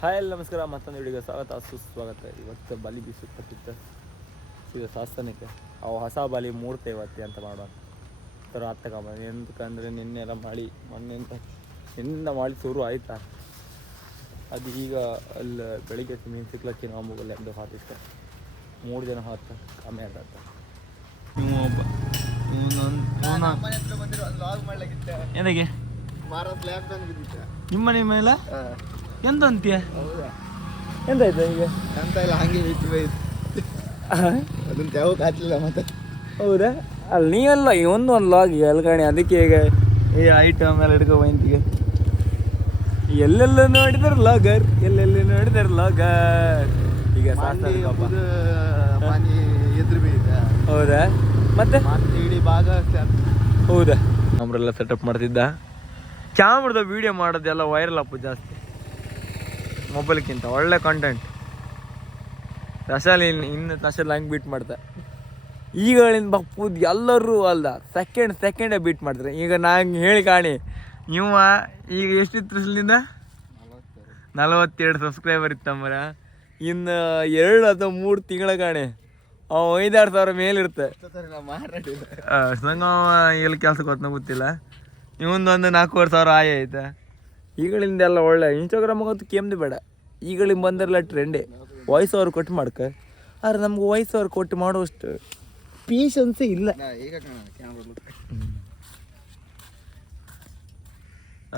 Hi ಎಲ್ಲ ನಮಸ್ಕಾರ, ಮತ್ತೊಂದು ವಿಡಿಯೋಗೆ ಸ್ವಾಗತ ಸುಸ್ವಾಗತ. ಇವತ್ತು ಬಲಿ ಬೀಸುತ್ತಿದ್ದ ಸೀದಾ ಶಾಸನಕ್ಕೆ ಅವು ಹೊಸ ಬಲಿ ಮೂಡ್ತೆ ಇವತ್ತು ಅಂತ ಮಾಡುವ ಥರ ಹತ್ತಕಮ್ಮ. ಎಂತಕ್ಕಂದರೆ ನಿನ್ನೆಲ್ಲ ಮಳೆ ನಿನ್ನಿಂದ ಮಳೆ ಶುರು ಆಯ್ತಾ. ಅದು ಈಗ ಅಲ್ಲಿ ಬೆಳಿಗ್ಗೆ ಮೀನು ಸಿಕ್ಲಕ್ಕೆ ನಾವು ಮುಗಲ್ಲಿ ಎಂದು ಹಾಕಿತ್ತೆ 3 ಜನ ಹೊತ್ತು ಕಮ್ಮಿ ಆಗತ್ತ. ನೀವು ಒಬ್ಬ ಏನಾಗೆ ನಿಮ್ಮ ಮನೆ ಮೇಲೆ ಎಂತ ಅಂತೀಯ? ಎಂತಾಯ್ತು ಈಗ? ಅಂತ ಇಲ್ಲ, ಹಂಗೆ ಬಿಟ್ಟು ಬೈದು ಅದನ್ನ ಯಾವಾಗ ಹಾಕ್ಲಿಲ್ಲ ಮತ್ತೆ. ಹೌದಾ? ಅಲ್ಲಿ ನೀವೆಲ್ಲ ಒಂದು ಲಾಗ್ ಎಲ್ಗಣಿ, ಅದಕ್ಕೆ ಈಗ ಈ ಐಟಮ್ ಎಲ್ಲ ಹಿಡ್ಕೊ ಬಂತೀಗ. ಎಲ್ಲೆಲ್ಲ ನೋಡಿದಾರೆ ಲಾಗರ್, ಎಲ್ಲೆಲ್ಲಿ ನೋಡಿದಾರೆ ಲಾಗರ್. ಈಗ ಮನೆ ಎದುರು ಬೀದ. ಹೌದಾ? ಮತ್ತೆ ಇಡೀ ಭಾಗ. ಹೌದಾ? ನಮ್ರೆಲ್ಲ ಸೆಟಪ್ ಮಾಡ್ತಿದ್ದ. ಕ್ಯಾಮ್ರದ ವೀಡಿಯೋ ಮಾಡೋದೆಲ್ಲ ವೈರಲ್ ಅಪ್ಪು ಜಾಸ್ತಿ ಮೊಬೈಲ್ಗಿಂತ. ಒಳ್ಳೆ ಕಂಟೆಂಟ್. ತಶಾಲಿ ತಶಲ್ ಹಂಗೆ ಬೀಟ್ ಮಾಡ್ತಾ. ಈಗಳಿಂದ ಬಪ್ಪುದು ಎಲ್ಲರೂ ಅಲ್ಲ, ಸೆಕೆಂಡೇ ಬೀಟ್ ಮಾಡ್ತಾರೆ. ಈಗ ನಾನು ಹೇಳಿ ಕಾಣಿ, ನೀವು ಈಗ ಎಷ್ಟಿತ್ತಲಿಂದ 42 ಸಬ್ಸ್ಕ್ರೈಬರ್ ಇತ್ತಂಬರ. ಇನ್ನು 2 ಅಥವಾ 3 ತಿಂಗಳ ಕಾಣಿ ಅವ 5,000 ಮೇಲಿರುತ್ತೆ. ಸಂಗ ಎಲ್ಲಿ ಕೆಲ್ಸಕ್ಕೆ ಹೋತ್ನ ಗೊತ್ತಿಲ್ಲ. ಇವೊಂದೊಂದು 4,500 ಆಯ್ತಾ. ಈಗಳಿಂದ ಎಲ್ಲ ಒಳ್ಳೆ ಇನ್ಸ್ಟಾಗ್ರಾಮಾಗಂತೂ ಕೇಮ್ದು ಬೇಡ. ಈಗಳಿಂದ ಬಂದಿರಲ್ಲ ಟ್ರೆಂಡೇ. ವಾಯ್ಸ್ ಅವ್ರು ಕೊಟ್ಟು ಮಾಡ್ಕ. ಆದ್ರೆ ನಮ್ಗೆ ವಾಯ್ಸ್ ಅವ್ರು ಕೊಟ್ಟು ಮಾಡೋಷ್ಟು ಪೇಷನ್ಸೇ ಇಲ್ಲ.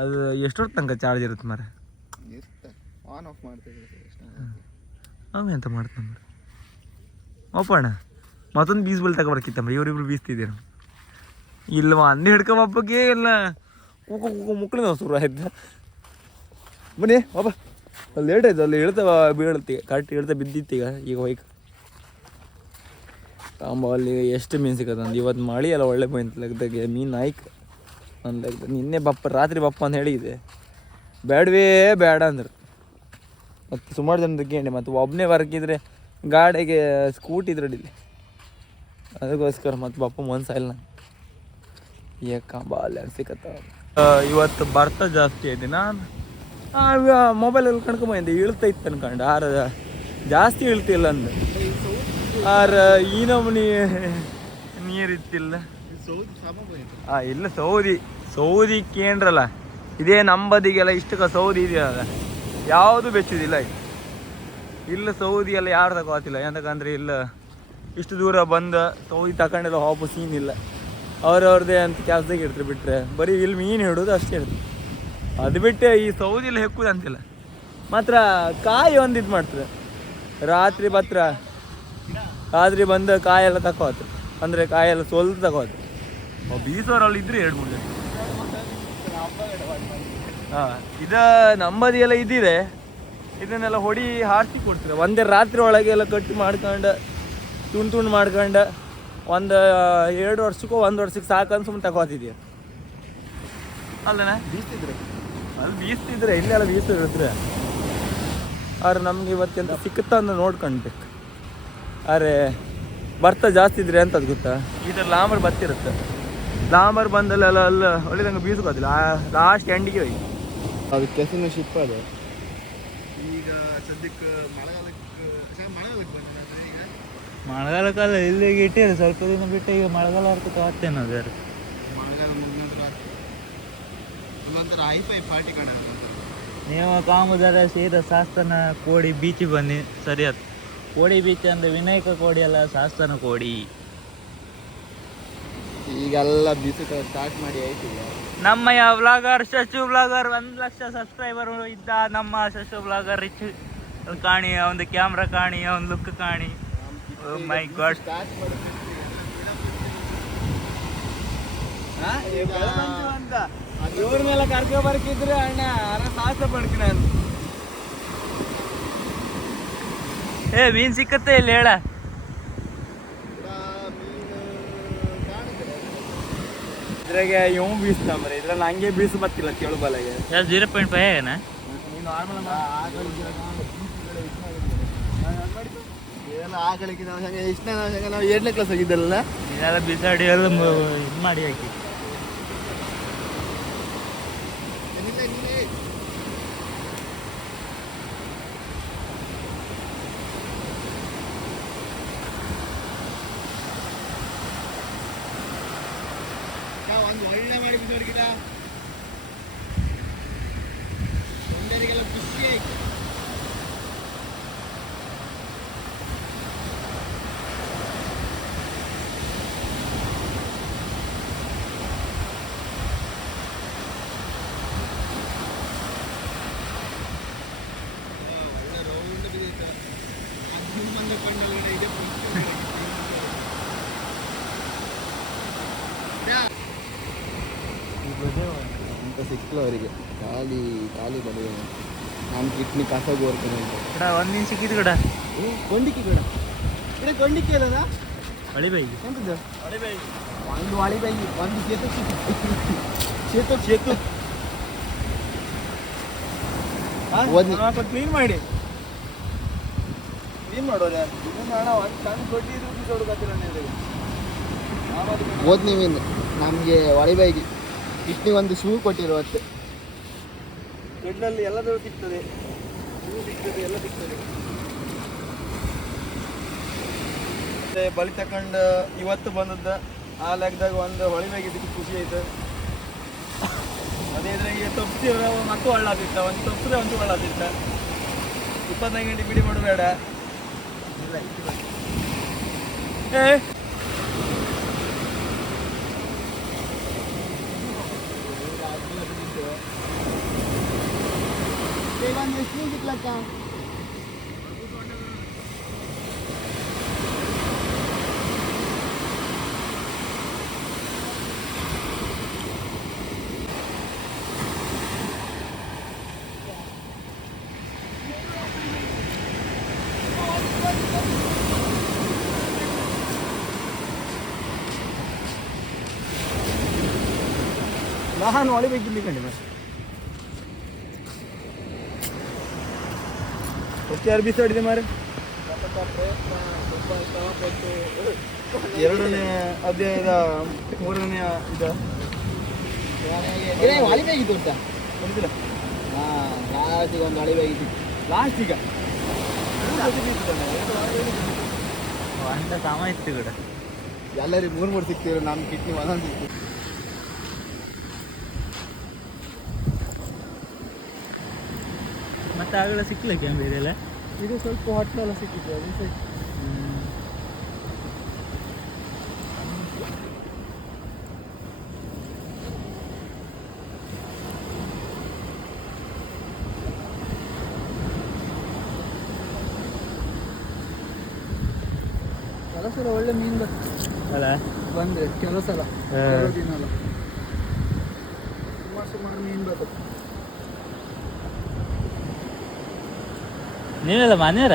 ಅದು ಎಷ್ಟೊತ್ತು ತನಕ ಚಾರ್ಜ್ ಇರುತ್ತೆ ಮರ? ಅವ ಎಂತ ಮಾಡ್ತಾನೆ ಒಪ್ಪಣ್ಣ. ಮತ್ತೊಂದು ಬೀಸ್ಬಲ್ ತಗೊಬರ್ಕಿತ್ತಂಬ್ರಿ. ಇವರಿಬ್ರು ಬೀಸ್ತಿದ್ದೀರ ಇಲ್ವ ಅಂದು ಹಿಡ್ಕೊಂಬಪ್ಪಗೆ ಎಲ್ಲ ಮುಕ್ಳಿನ ಶುರು ಆಯ್ತು. ಬನ್ನಿ ಬಾಬಾ, ಅಲ್ಲಿ ಲೇಟ್ ಆಯ್ತು. ಅಲ್ಲಿ ಹೇಳ್ತಾವ ಬೀಳ್ತೀಗ ಕರೆಕ್ಟ್ ಹೇಳ್ತಾ ಬಿದ್ದಿತ್ತೀಗ. ಈಗ ಹೋಯ್ಕ ತಾಂಬ ಅಲ್ಲಿ ಎಷ್ಟು ಮೀನು ಸಿಕ್ಕತ್ತಂದು. ಇವತ್ತು ಮಳೆ ಎಲ್ಲ ಒಳ್ಳೆ ಮೀನು ಲೆಕ್ಕದಾಗೆ ಮೀನು ಆಯ್ಕೆ ನನ್ನ ಲೆಕ್ಕದಾಗ. ನಿನ್ನೆ ರಾತ್ರಿ ಬಪ್ಪ ಅಂತ ಹೇಳಿದೆ, ಬೇಡವೇ ಬೇಡ ಅಂದ್ರೆ. ಮತ್ತು ಸುಮಾರು ಜನದ ಕೇಳಿ ಮತ್ತು ಒಬ್ಬನೇ ವರ್ಕಿದ್ರೆ ಗಾಡಿಗೆ ಸ್ಕೂಟಿ ಇದ್ರಡಿಲಿ, ಅದಕ್ಕೋಸ್ಕರ ಮತ್ತು ಬಪ್ಪ ಮನ್ಸಾಯಿಲ್ಲ ಏಕಂಬ ಅಲ್ಲಿ ಸಿಕ್ಕತ್ತ. ಇವತ್ತು ಬರ್ತಾ ಜಾಸ್ತಿ ಐತೆ. ನಾನು ಮೊಬೈಲಲ್ಲಿ ಕಣ್ಕೊಂಬಂದೆ ಇಳ್ತೈತೆ ಅನ್ಕೊಂಡು. ಆರ ಜಾಸ್ತಿ ಇಳ್ತಿಲ್ಲ ಅಂದ. ಆರ ಈ ನಮೂನಿ ನೀರಿತ್ತಿಲ್ಲ. ಇಲ್ಲ ಸೌದಿ ಕೇಂದ್ರಲ್ಲ ಇದೇ ನಂಬದಿಗೆಲ್ಲ ಇಷ್ಟಕ್ಕೆ ಸೌದಿ ಇದೆಯಲ್ಲ, ಯಾವುದು ಬೆಚ್ಚುದಿಲ್ಲ. ಇಲ್ಲ ಸೌದಿ ಎಲ್ಲ ಯಾರು ತಗೋತಿಲ್ಲ. ಎಂತಕಂದ್ರೆ ಇಲ್ಲ ಇಷ್ಟು ದೂರ ಬಂದ ಸೌದಿ ತಗೊಂಡೆಲ್ಲ ವಾಪಸ್ ಸೀನಿಲ್ಲ. ಅವ್ರವ್ರದ್ದೇ ಅಂತ ಕೆಲಸದಾಗ ಇಡ್ತಾರೆ. ಬಿಟ್ಟರೆ ಬರೀ ಇಲ್ಲಿ ಮೀನು ಹಿಡೋದು ಅಷ್ಟೇ ಇರ್ತದೆ. ಅದು ಬಿಟ್ಟು ಈ ಸೌದಿಲ್ಲ ಹೆಕ್ಕುದು ಅಂತಿಲ್ಲ. ಮಾತ್ರ ಕಾಯಿ ಒಂದು ಇದು ಮಾಡ್ತಾರೆ. ರಾತ್ರಿ ಬಂದು ಕಾಯೆಲ್ಲ ತಗೋತು. ಅಂದರೆ ಕಾಯೆಲ್ಲ ಸೋಲ್ದು ತಗೋತು. ಬೀಸೋರಲ್ಲಿ ಇದ್ರೆ 2-3 ಜನ. ಹಾಂ, ಇದು ನಂಬದಿ ಎಲ್ಲ ಇದ್ದಿದೆ. ಇದನ್ನೆಲ್ಲ ಹಾರಿಸಿ ಕೊಡ್ತಾರೆ. ಒಂದೇ ರಾತ್ರಿ ಒಳಗೆ ಎಲ್ಲ ಕಟ್ಟಿ ಮಾಡ್ಕೊಂಡು ತುಂಡು ಮಾಡ್ಕೊಂಡು ಒಂದು 2 ವರ್ಷಕ್ಕೋ 1 ವರ್ಷಕ್ಕೆ ಸಾಕಂತ ಸುಮ್ಮನೆ ತಗೋತಿದ್ದೀಯ ಅಲ್ಲಣ್ಣ. ಬೀಸ್ತಿದ್ರೆ ಇಲ್ಲೆಲ್ಲ ಬೀಸ್ತಿದ್ರೆ. ಆದ್ರೆ ನಮ್ಗೆ ಇವತ್ತೆಂತ ಸಿಕ್ಕುತ್ತ ಅಂತ ನೋಡ್ಕೊಳ್ಬೇಕು. ಅರೆ ಬರ್ತಾ ಜಾಸ್ತಿ ಇದ್ರೆ ಎಂತದ್ದು ಗೊತ್ತಾ, ಈ ಥರ ಲಾಂಬರ್ ಬತ್ತಿರುತ್ತೆ. ಲಾಂಬರ್ ಬಂದಲ್ಲೆಲ್ಲ ಅಲ್ಲ ಒಳ್ಳೆದಂಗೆ ಬೀಸ್ಕೋದಿಲ್ಲ. ಲಾಸ್ಟ್ ಎಂಡಿಗೆ ಹೋಗಿ ಅದು ಕೆಸಿನ ಶಿಪ್. ಅದು ಈಗ ಸದ್ಯಕ್ಕೆ ಮಳೆಗಾಲಕ್ಕಾಲ ಇಲ್ಲಿಗೆ ಇಟ್ಟಿರಿ. ಸ್ವಲ್ಪ ದಿನ ಬಿಟ್ಟು ಈಗ ಮಳೆಗಾಲ ಹೊರತು ತಗೋತೇನೆ. ಅದು ಮಳೆಗಾಲ ಮುಗಿದ ನಂತರ ಹೈಫೈ ಪಾರ್ಟಿ ಕಾಣ. ನೀವು ಕಾಮುದಾರ ಸೀದಾ ಶಾಸ್ತನ ಕೋಡಿ ಬೀಚಿಗೆ ಬನ್ನಿ, ಸರಿ ಆಯ್ತು. ಕೋಡಿ ಬೀಚ್ ಅಂದರೆ ವಿನಾಯಕ ಕೋಡಿ ಅಲ್ಲ, ಶಾಸ್ತನ ಕೋಡಿ. ಈಗೆಲ್ಲ ಬೀಸಕ್ಕೆ ಸ್ಟಾರ್ಟ್ ಮಾಡಿ ಆಯ್ತು. ನಮ್ಮ ವ್ಲಾಗರ್ ಶಶು ವ್ಲಾಗರ್ 1 ಲಕ್ಷ ಸಬ್ಸ್ಕ್ರೈಬರ್ ಇದ್ದ ನಮ್ಮ ಶಶು ವ್ಲಾಗರ್ ರಿಚ್ ಕಾಣಿ. ಒಂದು ಕ್ಯಾಮ್ರಾ ಕಾಣಿ, ಒಂದು ಲುಕ್ ಕಾಣಿ. ಮೈ ಗಾಡ್. ಇವ್ರ ಮೇಲೆ ಕರ್ಕೊ ಬರ್ಕಿದ್ರೆ ಅಣ್ಣ ಸಾಹಸ ಪಡ್ತೀನಿ ನಾನು. ಮೀನು ಸಿಕ್ಕತ್ತೆ ಇಲ್ಲಿ ಹೇಳ. ಇದ್ರಾಗ ಇವ್ ಬೀಸ್ತಾಂಬ್ರಿ. ಇದ್ರಲ್ಲಿ ಹಂಗೆ ಬೀಸು ಬತ್ತಿಲ್ಲ ಕೇಳು ಬಲೆಗೆ. 0.5 ಏನ ಆಕಳಿಗೆ ನಾವು ನಾವು 7ನೇ ಕ್ಲಾಸ್ ಆಗಿದ್ದಲ್ಲ. ಇದೆಲ್ಲ ಬಿಸಾಡಿ ಎಲ್ಲ ಇದು ಮಾಡಿ ಹಾಕಿ. ಬಿಸೋಡ್ ಗಿಡ ಎಲ್ಲರಿಗೆಲ್ಲ ಖುಷಿ ಆಯ್ತು. ಒಳ್ಳೆ ರೌಂಡ್ ಬಿದ್ದಿತ್ತು. ಅದು ಬಂದ ಕಣ್ಣಲ್ಲಿ ಇದೆ ಅಂತ ಸಿಕ್ಕಿಲ್ಲ ಅವರಿಗೆ. ಖಾಲಿ ಖಾಲಿ ಬಂದಿದೆ. ನಾನು ಕಿಡ್ನಿ ಕಸ ಗೋರ್ತೀನಿ ಅಂತ ಒಂದು ನಿಮಿಷ ಸಿಕ್ಕಿದ್ದು ಕೂಡ ಗೊಂಡಿಕ್ಕಿ ಕೂಡ ഇവിടെ ಗೊಂಡಿಕ್ಕಿ ಅಲ್ಲದ ಅಳಿಬೈಗಿ ಎಂತದ್ದು ಒಂದು ಅಳಿಬೈಗಿ ಒಂದು ಸೇತು ಕ್ಲೀನ್ ಮಾಡಿ ಕ್ಲೀನ್ ಮಾಡೋದ ಹಣ ಒಂದು ಸಣ್ಣ ದೊಡ್ಡ ಇದು ಬಿಸೋಡುತ್ತಿಲ್ಲ. ಓದ್ನಿ ಮೀನು ನಮಗೆ ಒಳಿಬೈಗಿ ಕಿಡ್ನಿ ಒಂದು ಶೂ ಕೊಟ್ಟಿರುವತ್ತೆ. ದೊಡ್ಡಲ್ಲಿ ಎಲ್ಲದೂ ಸಿಗ್ತದೆ, ಶೂ ಸಿಗ್ತದೆ, ಎಲ್ಲ ಸಿಗ್ತದೆ. ಮತ್ತೆ ಬಲಿ ತಕೊಂಡು ಇವತ್ತು ಬಂದದ್ದು ಆ ಲೆಕ್ಕದಾಗ ಒಂದು ಹೊಳಿಬೇಕಿದ್ದಕ್ಕೆ ಖುಷಿ ಆಯ್ತು. ಅದೇ ಇದ್ರೆ ಈಗ ತಪ್ಪಿಸಿದ್ರೆ ಮತ್ತೆ ಒಳ್ಳಾದಿತ್ತ, ಒಂದು ತಪ್ಪಿದ್ರೆ ಒಂದು ಒಳ್ಳಾದಿತ್ತ. 25 ಗಂಟೆ ಬಿಡಿ ಮಾಡಬೇಡ. ಒಂದು ಎಷ್ಟು ಸಿಕ್ಲಕ್ಕ ನಾನು ಹೊಳಿಬೇಕಿಲ್ಲಿ ಕಂಡೆ ಮತ್ತೆ ಯಾರು ಬಿಸಾಡಿದೆ ಮಾರೆ. ಎರಡನೇ ಅಧ್ಯಾಯದ 3ನೇ ಅಳಿಬೇಕಿತ್ತು ಅಂತ ಗೊತ್ತಿಲ್ಲ. ಲಾಸ್ಟಿಗೆ ಒಂದು ಅಳಿಬೇಕಿತ್ತು. ಲಾಸ್ಟಿಗ ಅಂದ ಸಾಮ ಇತ್ತು ಕೂಡ ಎಲ್ಲರಿಗೂ 3 ಸಿಗ್ತೀವಿ. ನಮ್ಮ ಕಿಡ್ನಿ ಒಂದೊಂದು ಸಿಗ್ತೀವಿ. ಮತ್ತೆ ಆಗಲ್ಲ ಸಿಕ್ಕಿಲ್ಲ ಕ್ಯಾಮ್ರಾ ಇದೆಲ್ಲ. ಇದು ಸ್ವಲ್ಪ ಹೊಟ್ಟೆಲ್ಲ ಸಿಕ್ಕಿತ್ತು. ಅದು ಸರಿ. ಕೆಲವು ಸಲ ಒಳ್ಳೆ ಮೀನು ಅಲ್ಲ ಬಂದ್ರೆ ಕೆಲವು ಸಲ ಕೆಲವು ದಿನ ಅಲ್ಲ ಸುಮಾರು ಮೀನು ಬರ್ತದೆ. ನೀವೆಲ್ಲ ಮನೆಯವರ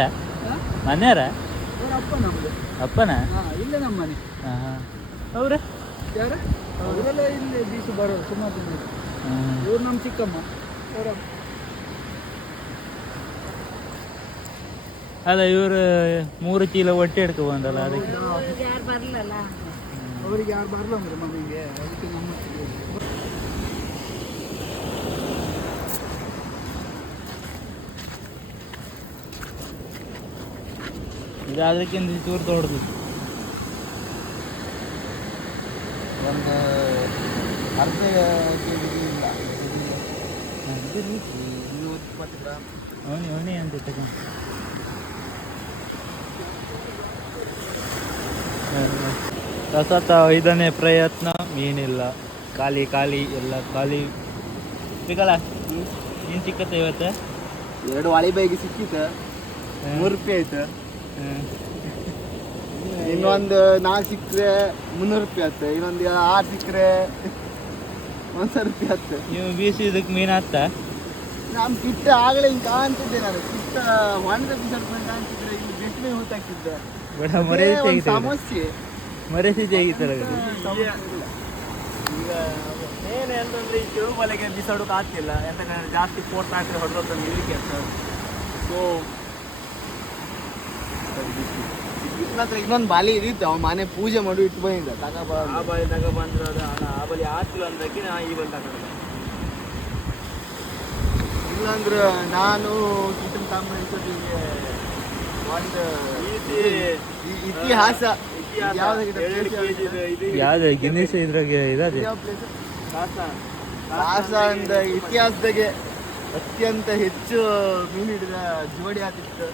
ಮನೆಯವರ ಅವ್ರ ಅಪ್ಪ ನಮ್ದು ಅಪ್ಪನ ಇಲ್ಲೇ ನಮ್ಮ ಮನೆ. ಅವ್ರ ಯಾರು ಅವರೆಲ್ಲ ಇಲ್ಲಿ ಬೀಸು ಬರೋದು ಸುಮಾರು ಜನ ಇದೆ. ಇವ್ರು ನಮ್ಮ ಚಿಕ್ಕಮ್ಮ ಅವರ ಅಲ್ಲ ಇವರು 3 ಚೀಲ ಹೊಟ್ಟೆ ಹಿಡ್ಕೊ ಬಂದಲ್ಲ ಅದಕ್ಕೆ ಅವ್ರಿಗೆ ಯಾರು ಬರಲ್ಲ ಅಂದ್ರೆ ಮಮ್ಮಿಗೆ ಅದಕ್ಕೆ ನಮ್ಮ ಇದು ಅದಕ್ಕಿಂತ ಚೂರು ದೊಡ್ಡದು. ಒಂದು ಅರ್ಧ ಕೆಜಿ ಇಲ್ಲ 20 ಗ್ರಾಮ್. ಅವನಿ ಅಂತ ತಗೊಂಡು ಸತತ 5ನೇ ಪ್ರಯತ್ನ, ಮೀನಿಲ್ಲ. ಖಾಲಿ ಖಾಲಿ ಎಲ್ಲ ಖಾಲಿ ಸಿಗಲ್ಲ. ಮೀನು ಸಿಕ್ಕತ್ತೆ ಇವತ್ತು. 2 ಅಳಿಬೈಗೆ ಸಿಕ್ಕಿತ್ತು. 3 ರೂಪಾಯಿ ಆಯ್ತು. ಇನ್ನೊಂದು 4 ಸಿಕ್ಕರೆ 300 ರೂಪಾಯಿ ಆಯ್ತು. ಇನ್ನೊಂದು 6 ಸಿಕ್ಕರೆ 1000 ರೂಪಾಯಿ ಆಯ್ತು. ನೀವು ಬೀಸಿದಕ್ಕೆ ಮೀನು ಆತ್ತ. ನಮ್ಮ ಕಿಟ್ಟ ಆಗಲೇ ಹಿಂಗೆ ಕಾಣ್ತಿದ್ದೆ. ನಾನು ಕಿಟ್ಟ ಹೊಂಡ್ರೆ ಬಿಸಾಡ್ಕೊಂಡು ಕಾಣ್ತಿದ್ರೆ ಇಲ್ಲಿ ಬಿಟ್ಟು ಹೊತ್ತಾಗ್ತಿದ್ದೆ. ಬಡ ಮರ್ಯಾದೆ ಸಮಸ್ಯೆ ಮರ್ಯಾದೆ ಆಗಿತ್ತಲ್ಲ. ಈಗ ಏನೇ ಅಂತಂದ್ರೆ ಈ ಕೆಳು ಬಲೆಗೆ ಬಿಸಾಡೋಕೆ ಆಗ್ತಿಲ್ಲ. ಯಾಕಂದ್ರೆ ಜಾಸ್ತಿ ಫೋರ್ಸ್ ಹಾಕಿ ಹೊಡೆದ ನಿಲ್ಲಿಕ್ಕೆ ಅಂತ. ಸೊ ನಂತರ ಇನ್ನೊಂದು ಬಾಲಿ ಇದ್ದಿತ್ತು. ಅವ್ನ ಮನೆ ಪೂಜೆ ಮಾಡಿ ಇಟ್ಟು ಬಂದಿದ್ದ. ಆ ಬಾಲಿ ತಗೊಬಂದ್ರೆ ಅದು ಆ ಬಲಿ ಆಗ್ತಿಲ್ಲ ಅಂದಕ್ಕೆ ನಾ ಈ ಬಲಿ ತಗೊಂಡೆ. ಇಲ್ಲಾಂದ್ರೆ ನಾನು ಕಿಚನ್ ಕಾಂಬಿನೇಷನ್ಗೆ ಒಂದು ಇತಿಹಾಸ ಯಾವ್ದು ಗಿನ್ನಿಸ್ ಇದ್ರಾಗೆ ಇದಾದೆ. ಯಾವ ಪ್ಲೇಸ್ ಕಾಸಂದ ಇತಿಹಾಸದಾಗೆ ಅತ್ಯಂತ ಹೆಚ್ಚು ಮೀನು ಹಿಡಿದ ಜೋಡಿ ಆತಿತ್ತು.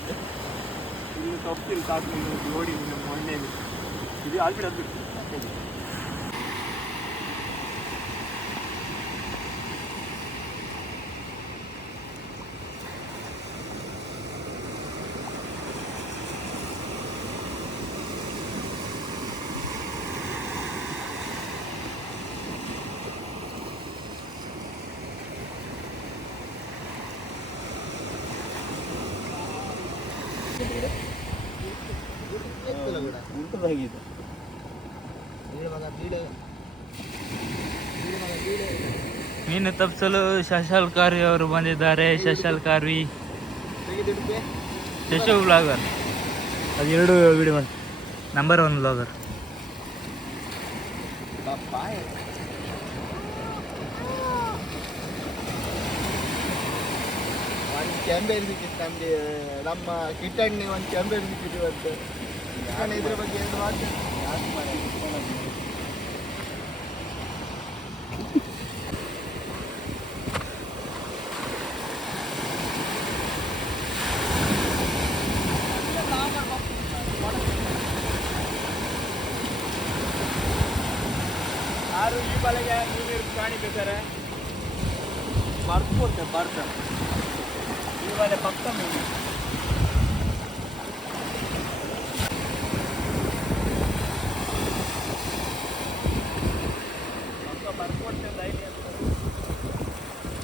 ಇಲ್ಲಿ ತಪ್ಪಿಲ್ಲ ಕಾಸು ಮೀನು ಜೋಡಿ ನಮ್ಮ ಮೊನ್ನೆ ಇದು ಆಲ್ಬಿಟ್ಟು ಅದು ಉಲ್ಟದಾಗಿದೆ. ಮೀನು ತಪ್ಪಿಸಲು ಶಶಾಲ್ ಕಾರ್ವಿ ಅವರು ಬಂದಿದ್ದಾರೆ. ಶಶಾಲ್ ಕಾರ್ವಿ ಶಶು ಬ್ಲಾಗರ್, ಅದು 2 ವಿಡಿಯೋ ಮಾಡಿ ನಂಬರ್ 1 ಬ್ಲಾಗರ್. ಒಂದು ಕ್ಯಾಂಬೇರ್ ಸಿಕ್ಕಿತ್ತು ನಮಗೆ, ನಮ್ಮ ಕಿಟ್ಟಣ್ಣಿ ಒಂದು ಕ್ಯಾಂಬೇರ್ ಸಿಕ್ಕಿತ್ತು ಇವತ್ತು. ಇದ್ರ ಬಗ್ಗೆ ಏನು ಮಾಡ್ತಾರೆ? ಯಾರು ಈ ಬಲೆಗೆ ನೀರು ಕಾಣಿಬೇಕಾರೆ ಬರ್ಕೊಡ್ತೆ ಬರ್ತಾರೆ ಈ ಬಲೆ ಪಕ್ಕ ಮೀನು.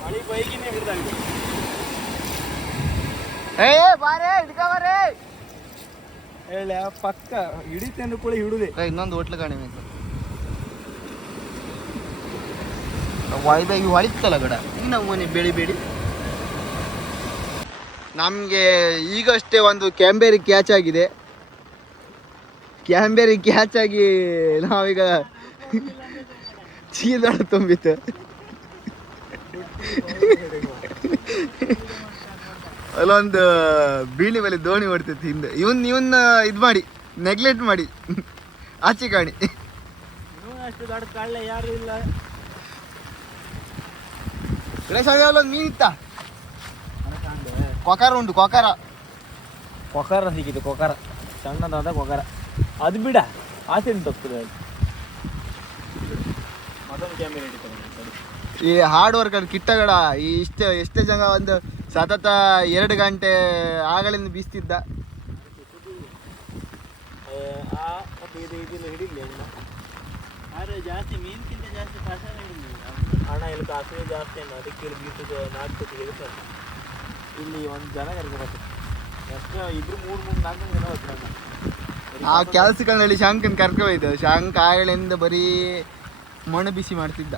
ಮಳಿ ಬೈಗಿನೇ ಹಿಡ್ದಾಗಿದೆ. ಏ ಬಾರೇ ಹಿಡ್ಕ ಬಾರೇ ಹೇಳ ಪಕ್ಕ ಹಿಡಿತೆ ಅಂದ್ರೂ ಕೂಡ ಹಿಡುದೆ. ಇನ್ನೊಂದು ಹೋಟ್ಲು ಕಾಣಬೇಕು. ವಾಯ್ದಾಗಿ ಹೊಳಿತಲ್ಲ ಗಡ ನಾವು ಮನೆ ಬೆಳಿಬೇಡಿ. ನಮಗೆ ಈಗಷ್ಟೇ ಒಂದು ಕ್ಯಾಂಬೇರಿ ಕ್ಯಾಚ್ ಆಗಿದೆ. ಕ್ಯಾಂಬೇರಿ ಕ್ಯಾಚ್ ಆಗಿ ನಾವೀಗ ಚೀಲೊಳ ತುಂಬಿತ್ತು. ಅಲ್ಲೊಂದು ಬೀಳಿ ಮೇಲೆ ದೋಣಿ ಹೊಡ್ತೈತಿ ಹಿಂದೆ. ಇವನ್ನ ಇದು ಮಾಡಿ ನೆಗ್ಲೆಕ್ಟ್ ಮಾಡಿ ಆಚೆ ಕಾಣಿ. ಅಷ್ಟು ದೊಡ್ಡ ಕಳ್ಳೆ ಯಾರು ಇಲ್ಲ. ಅಲ್ಲೊಂದು ಮೀನ್ ಇತ್ತ, ಕೊಕಾರ ಉಂಟು. ಕೊಕಾರ ಸಿಕ್ಕಿದೆ. ಕೊಕಾರ ಸಣ್ಣದಾದ ಕೊಕಾರ. ಅದು ಬಿಡ ಆಚೆ ತಪ್ಪಿದೆ. ಮತ್ತೊಂದು ಕ್ಯಾಮೆರಾ ಹಿಡಿತಾರೆ ಈ ಹಾರ್ಡ್ ವರ್ಕ್ ಅದು ಕಿಟ್ಟಗಡ. ಈ ಎಷ್ಟೇ ಜನ ಒಂದು ಸತತ 2 ಗಂಟೆ ಆಗಲಿಂದ ಬೀಸ್ತಿದ್ದ. ಇದನ್ನು ಹಿಡಿಲಿ ಅಣ್ಣ. ಆದರೆ ಜಾಸ್ತಿ ಮೀನ್ಗಿಂತ ಜಾಸ್ತಿ ಕಸನೇ ಹಿಡಿಲಿ. ಹಣ ಇಲ್ಲಿ ಕಾಸು ಜಾಸ್ತಿ ಅಣ್ಣ. ಅದಕ್ಕೆ ಇಲ್ಲಿ ಬೀಸದ 4 ಸತಿ ಇಳಿತಾರೆ. ಇಲ್ಲಿ ಒಂದು ಜನ ಕರ್ಕೊಬೇಕು ಎಷ್ಟು, 2 3 4 ಜನ ಹೋಗ್ತಾರೆ. ಆ ಕೆಲಸಗಳಲ್ಲಿ ಶಂಕನ್ ಕರ್ಕೊಯ್ತು. ಶಂಕ ಆಗಲಿಂದ ಬರೀ ಮಣ್ಣು ಬಿಸಿ ಮಾಡ್ತಿದ್ದ.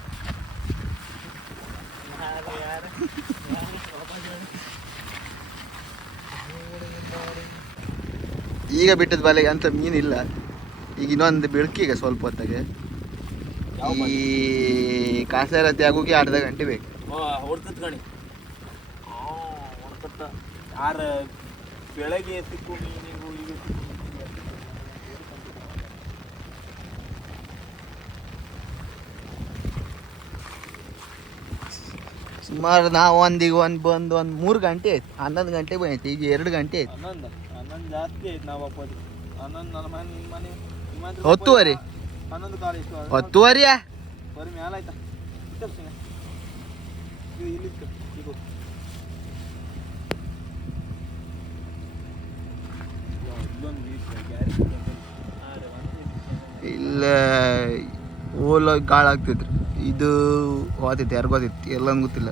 ಈಗ ಬಿಟ್ಟದ ಬಲೆಗೆ ಅಂತ ಮೀನಿಲ್ಲ. ಈಗ ಇನ್ನೊಂದು ಬೆಳಕಿಗೆ ಸ್ವಲ್ಪ ಹೊತ್ತಾಗೆ ಈ ಕಾಸರತಿ ಆಗೋಕೆ ಅರ್ಧ ಗಂಟೆ ಬೇಕು. ಹೊಡ್ತತ್ ಕಣಿ ಹೊಡ್ತತ್ತ. ಯಾರ ಬೆಳಗ್ಗೆ ಸಿಕ್ಕು ಮೀನಿಗೂ ಈಗ ಸುಮಾರು ನಾವು ಒಂದು 3 ಗಂಟೆ ಆಯ್ತು. 11 ಗಂಟೆ ಬಂತು. ಈಗ 2 ಗಂಟೆ ಆಯ್ತು. 11 ಜಾಸ್ತಿ ಆಯ್ತು. ನಾವು ಅಪ್ಪದು 11 ನನ್ನ ಮನೆ 10:30 11 ಕಾಲ ಇತ್ತು. 10:30 ಬರೀ ಮ್ಯಾಲ ಆಯ್ತಾ ಇಲ್ಲಿತ್ತು. ಈಗ ಇಲ್ಲ ಓಲ ಗಾಳ ಆಗ್ತಿದ್ರು. ಇದು ಹೋತಿತ್ತು, ಯಾರಿಗೂ ಹೋತಿತ್ತು, ಎಲ್ಲಂಗೆ ಗೊತ್ತಿಲ್ಲ.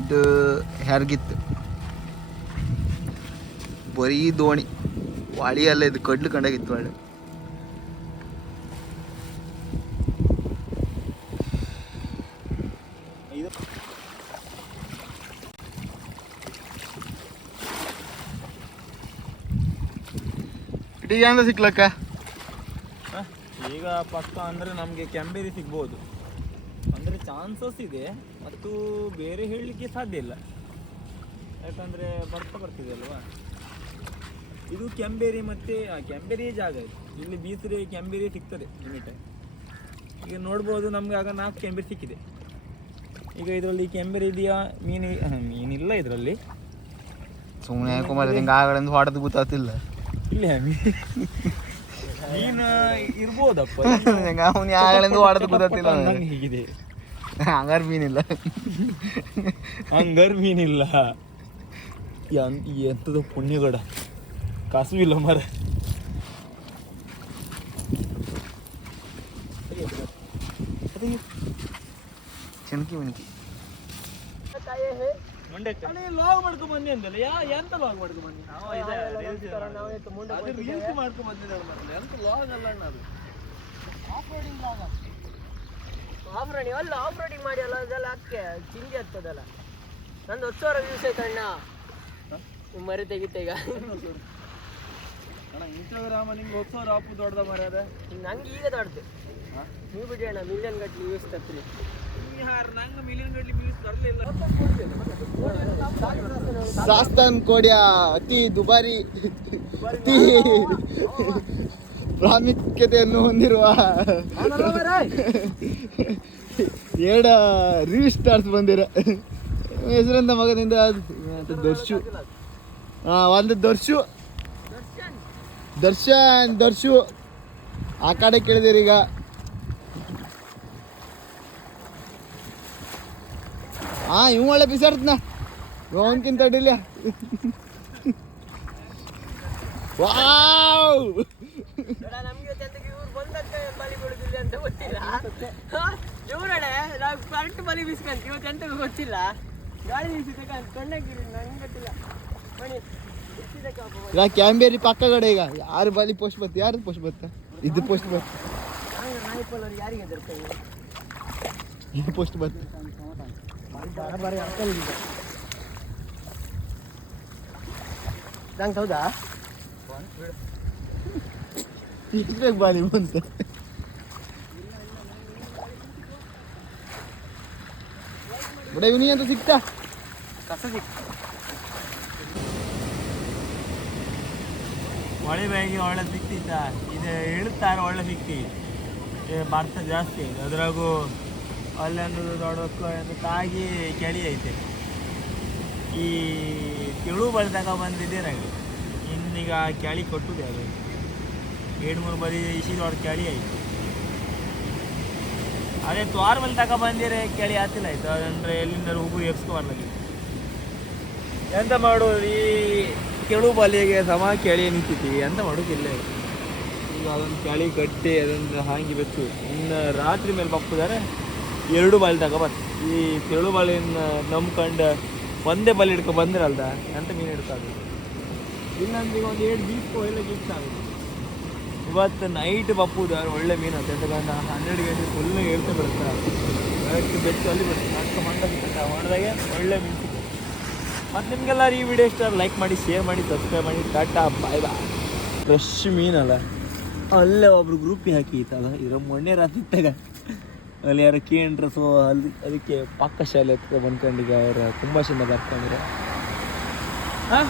ಇದು ಯಾರಿಗಿತ್ತು ಬರೀ ದೋಣಿ ವಾಳಿ ಅಲ್ಲ. ಇದು ಕಡ್ಲು ಕಂಡಾಗಿತ್ತು ಒಳ್ಳೆ. ಈಗ ಎಂದ ಸಿಕ್ಲಕ್ಕ? ಈಗ ಪಕ್ಕ ಅಂದರೆ ನಮಗೆ ಕ್ಯಾಂಬೇರಿ ಸಿಗ್ಬೋದು ಅಂದರೆ ಚಾನ್ಸಸ್ ಇದೆ. ಮತ್ತು ಬೇರೆ ಹೇಳಲಿಕ್ಕೆ ಸಾಧ್ಯ ಇಲ್ಲ, ಯಾಕಂದರೆ ಬರ್ತಿದೆ ಅಲ್ವಾ. ಇದು ಕ್ಯಾಂಬೇರಿ ಮತ್ತು ಕ್ಯಾಂಬೇರಿಯೇ ಜಾಗ ಇದು. ಇಲ್ಲಿ ಬೀಸರೆ ಕ್ಯಾಂಬೇರಿ ಸಿಗ್ತದೆ ಲಿಮಿಟ್. ಈಗ ನೋಡ್ಬೋದು ನಮ್ಗೆ ಆಗ 4 ಕೆಂಬೇರು ಸಿಕ್ಕಿದೆ. ಈಗ ಇದರಲ್ಲಿ ಕೆಂಬೇರು ಇದೆಯಾ ಮೀನಿಲ್ಲ ಇದರಲ್ಲಿ. ಸುಮ್ಮನೆ ಕುಮಾರ ನಿಂಗೆ ಆಗಲಿಂದ ಹೊಡೆದು ಗೊತ್ತಾಗ್ತಿಲ್ಲ. ಇಲ್ಲ ಮೀನು ಇರ್ಬೋದಪ್ಪ, ಅವನು ಆಗಲಿಂದ ಹೊಡೆದು ಗೊತ್ತಾಗ್ತಿಲ್ಲ. ಹೀಗಿದೆ ಹಂಗಾರ ಮೀನಿಲ್ಲ, ಹಂಗಾರ ಮೀನಿಲ್ಲ. ಎಂಥದ್ದು ಪುಣ್ಯಗಡ ಕಾಸುವಿಲ್ಲ ಮರ. ಚಿಣಕಿ ಮಿಣಕಿ ಲಾಗ್ ಮಾಡ್ಕೊಂಡ್ ಬಂದಿ ಅಂತಲ್ಲ. ಎಂತ ಲಾಗ್ ಮಾಡ್ಕೊಂಡ್ ಬಂದಿ? ರೀಲ್ಸ್ ಮಾಡ್ಕೊಂಡ್ ಬಂದಿದ್ದಾರೆ ಮರಲ್ಲ, ಎಂತ ಲಾಗ್ ಅಲ್ಲ ಅಣ್ಣ ಅದು. ಆಫ್ ರೋಡಿಂಗ್ ಮಾಡಿ ಅಲ್ಲ ಅದೆಲ್ಲ ಅಕ್ಕೆ ಚಿಂದಿ ಆಗ್ತದಲ್ಲ. ನಂದು 10,000 ವ್ಯೂಸ್ ಆಯ್ತು ಅಣ್ಣ. ಮರಿ ತೆಗಿತ ಈಗ ಅಣ್ಣ ಇನ್ಸ್ಟಾಗ್ರಾಮ ನಿಮ್ಗೆ 10,000 ಆಪು ದೊಡ್ಡದ ಮರ ಅದ. ನಂಗೆ ಈಗ ದೊಡ್ಡದು. ನೀವು ಬಿಡಿ ಅಣ್ಣ, ಮಿಲಿಯನ್ ಗಟ್ಟಲೆ ವ್ಯೂಸ್ ತಪ್ಪಲಿ. ನಂಗೆ ಮಿಲಿಯನ್ ಗಟ್ಟಲೆ ವ್ಯೂಸ್ ತರಲಿಲ್ಲ. ಸಾಸ್ತಾನ್ ಕೋಡಿಯ ಅತಿ ದುಬಾರಿ ಅತಿ ಪ್ರಾಮುಖ್ಯತೆಯನ್ನು ಹೊಂದಿರುವ 2 ರೀಲ್ ಸ್ಟಾರ್ಸ್ ಬಂದಿರ. ಹೆಸರಂತ ಮಗನಿಂದ ದರ್ಶು. ಒಂದು ದರ್ಶು ಆ ಕಡೆ ಕೇಳಿದಿರಿ. ಈಗ ಇವ್ ಒಳ್ಳೆ ಬಿಸಾಡ್ತನ ಅವನ್ಕಿಂತ ಅಡ್ಡಿಲ್ಲ. ವಾವ್ ನಮ್ಗೆ ಇವ್ರು ಬಂದಕ್ಕೆ ಬಲಿ ಬಿಡುದಿಲ್ಲ ಅಂತ ಗೊತ್ತಿಲ್ಲ. ಇವ್ರಡೆ ನಾವು ಕರೆಕ್ಟ್ ಬಲಿ ಬೀಸ್ಕಂತ ಇವತ್ತು ಎಂತ ಗೊತ್ತಿಲ್ಲ. ಗಾಳಿ ಬೀಸಿದ ಕಣ್ಣಾಗಿರಿ ನಂಗೆ ಗೊತ್ತಿಲ್ಲ. ಮಣಿ ಈಗ ಕ್ಯಾಂಬೇರಿ ಪಕ್ಕ ಕಡೆ ಈಗ ಯಾರು ಬಲಿ ಪೋಸ್ಟ್ ಬತ್ತ, ಯಾರು ಪೋಸ್ಟ್ ಬತ್ತ, ಇದು ಪೋಸ್ಟ್ ಬತ್ತ, ನಾಯಿಪಲ್ಲವ್ರು ಯಾರಿಗೆ ಹೆದರ್ತಾರೆ? ಇದು ಪೋಸ್ಟ್ ಬತ್ತ. ನಂಗೆ ಹೌದಾ ಇಷ್ಟ್ಬೇಕು ಬಾಲಿ ಬಂತ. ಬಡ ಇವನಿ ಅಂತ ಸಿಕ್ತಾ ಕಸ ಸಿಕ್ತು. ಹೊಳೆ ಬಾಯಿಗೆ ಒಳ್ಳೆ ಸಿಕ್ತಿತ್ತ. ಇದು ಇಳುತ್ತಾರೆ ಒಳ್ಳೆ ಸಿಕ್ತಿ. ಭಾರತ ಜಾಸ್ತಿ ಐತೆ ಅದ್ರಾಗೂ ಅಲ್ಲೊಂದು ದೊಡ್ಡಕ್ಕೂ ತಾಗಿ ಕೆಳಿ ಐತೆ. ಈ ತಿಳು ಬಳ್ದಾಗ ಬಂದಿದ್ದೀರಾಗ ಇನ್ನೀಗ ಕೆಳಿ ಕೊಟ್ಟುದೆ ಅದು 2-3 ಬದಿ ಇಸಿ ದೊಡ್ಡ ಕೆಳಿ ಐತೆ. ಅದೇ ತ್ವಾರ ಬಲ್ ತಗ ಬಂದಿರೆ ಕೆಳಿ ಆತಿಲ್ಲ ಆಯ್ತು. ಅದಂದ್ರೆ ಎಲ್ಲಿಂದ ಹೋಗು ಎಬ್ಸ್ಕೊ ಬರ್ಲಾಗಿ ಎಂತ ಮಾಡೋದು. ಈ ಕೆಳು ಬಲಿಗೆ ಸಮ ಕೆಳಿ ನಿಂತಿತ್ತು, ಎಂತ ಮಾಡೋದಿಲ್ಲ. ಈಗ ಅದೊಂದು ಕೆಳಿ ಕಟ್ಟಿ ಅದೊಂದು ಹಾಂಗಿ ಬೆಚ್ಚು ಇನ್ನು ರಾತ್ರಿ ಮೇಲೆ ಬಪ್ಪುದಾರೆ 2 ಬಾಲಿ ತಗ ಬರ್ತದೆ. ಈ ತೆಳು ಬಾಲಿನ ನಂಬ್ಕೊಂಡು ಒಂದೇ ಬಲಿ ಹಿಡ್ಕೊ ಬಂದಿರಲ್ದ ಎಂತ ಮೀನು ಹಿಡ್ಕೋದು. ಇಲ್ಲಂದ್ರೆ ಈಗ ಒಂದು 7 ಬೀಸ್ಕೊ ಎಲ್ಲ ಗಿಫ್ಟ್ ಆಗುತ್ತೆ. ಇವತ್ತು ನೈಟ್ ಬಪ್ಪುದು ಒಳ್ಳೆ ಮೀನು ಅಂತ. ಎಂತಕ್ಕಂತ 12 ಗಂಟೆ ಫುಲ್ ಹೇಳ್ತಾ ಬಿಡುತ್ತೆ. ಕರೆಕ್ಟ್ ಬೆಚ್ಚು ಅಲ್ಲಿ ಬಿಡುತ್ತೆ. ನಾಲ್ಕು ಮಂಡ ಸಿಗುತ್ತೆ ಹೊಡೆದಾಗೆ ಒಳ್ಳೆ ಮೀನು ಸಿಗುತ್ತೆ. ಮತ್ತು ನಿಮಗೆಲ್ಲರೂ ಈ ವಿಡಿಯೋ ಇಷ್ಟ ಲೈಕ್ ಮಾಡಿ, ಶೇರ್ ಮಾಡಿ, ಸಬ್ಸ್ಕ್ರೈಬ್ ಮಾಡಿ. ಟಾಟಾ ಬಾಯ್ ಬಾಯ್. ಫ್ರೆಶ್ ಮೀನಲ್ಲ ಅಲ್ಲೇ ಒಬ್ರು ಗ್ರೂಪಿಗೆ ಹಾಕಿತ್ತಲ್ಲ ಇದ್ರ ಮೊನ್ನೆ ರಾತ್ರಿ ಇತ್ತಾಗ ಅಲ್ಲಿ ಯಾರು ಕೇಂದ್ರ. ಸೊ ಅದಕ್ಕೆ ಪಕ್ಕ ಶಾಲೆ ಹತ್ರ ಬಂದ್ಕೊಂಡಿಗೆ ಅವರ ಕುಂಭಾಷಿಂದ ಬರ್ಕೊಂಡಿರೋ. ಹಾಂ